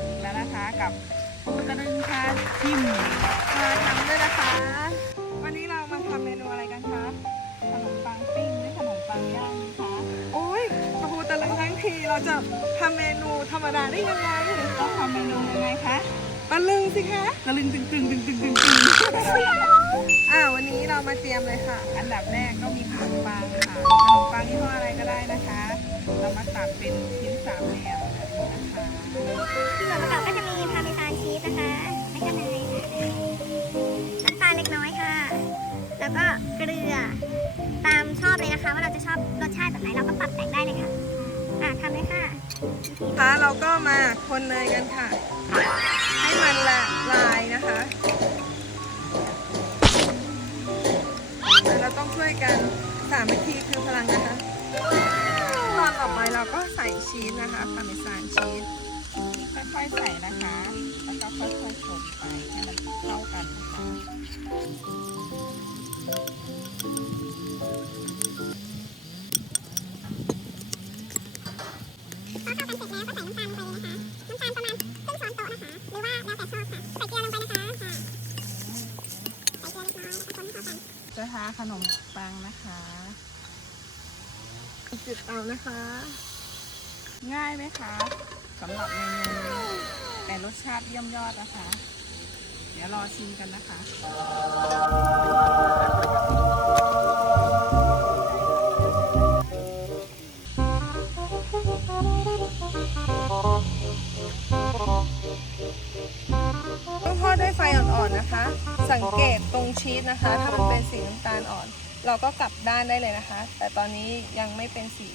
นอีกแล้วนะคะ กับตะลึงพาชิมมาทำด้วยนะคะ วันนี้เรามาทำเมนูอะไรกันคะขนมปังปิ้งหรือขนมปังย่างนะคะโอ้ยกระพูตะลึงทั้งทีเราจะทำเมนูธรรมดาได้ยังไงต้องทำเมนูยังไงคะตะลึงสิคะตะลึงตึงตึงตึงตึงตึงตึงอ่าวันนี้เรามาเตรียมเลยค่ะ อันดับแรกก็มีขนมปังค่ะขนมปังยี่ห้ออะไรก็ได้นะคะ เรามาตัดเป็น เกลือ ตามชอบเลยนะคะ ว่าเราจะชอบรสชาติแบบไหนเราก็ปรับแต่งได้เลยค่ะ อะทำเลยค่ะคะเราก็มาคนเนยกันค่ะ ให้มันละลายนะคะแล้วเราต้องช่วยกันสามัคคีคือพลังนะคะตอนต่อไปเราก็ใส่ชีสนะคะพาเมซานชีสค่อยๆใส่นะคะ แล้วก็ค่อยๆคนไปให้มันเข้ากันนะคะ นจะทาขนมปังนะคะจุดเตานะคะ ง่ายไหมคะสำหรับเมนูนี้แต่รสชาติเยี่ยมยอดนะคะ เดี๋ยวรอชิมกันนะคะต้องทอดด้วยไฟอ่อนๆนะคะ สังเกตตรง ชีสนะคะ ถ้ามันเป็นสีน้ำตาลอ่อน เราก็กลับด้านได้เลยนะคะ แต่ตอนนี้ยังไม่เป็นสี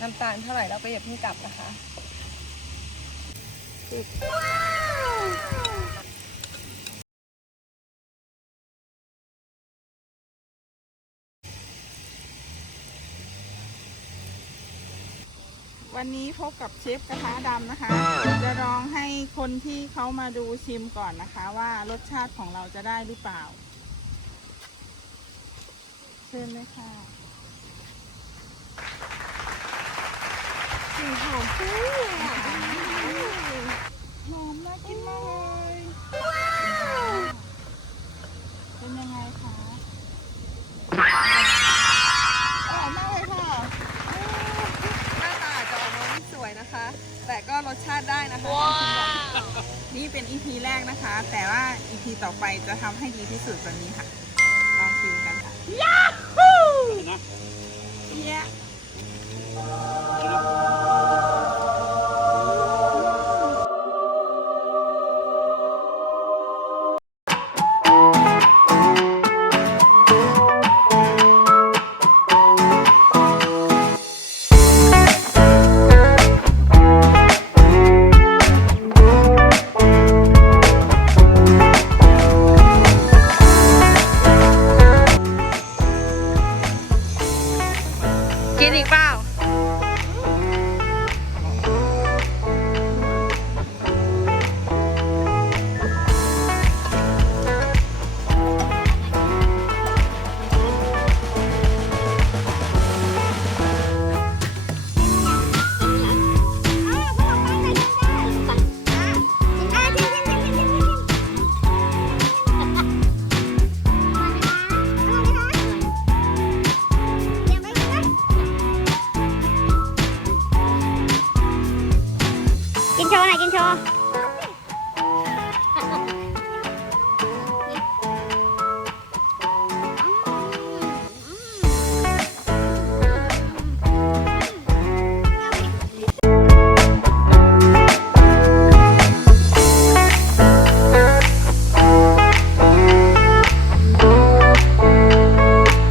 น้ำตาลเท่าไหร่เราก็อย่าเพิ่งกลับนะคะวันนี้พบกับเชฟกระทะดำนะคะ จะลองให้คนที่เขามาดูชิมก่อนนะคะ ว่ารสชาติของเราจะได้หรือเปล่า เชิญเลยค่ะสีหอมฟุ้งเลยอะหอมน่ากินมากเลยเป็นยังไงคะอร่อยมากเลยค่ะหน้าตาอาจจะออกมาไม่สวยนะคะ แต่ก็รสชาติได้นะคะนี่เป็น EP แรกนะคะ แต่ว่า EP ต่อไปจะทำให้ดีที่สุดกว่านี้ค่ะลอง ชิ อีปล่า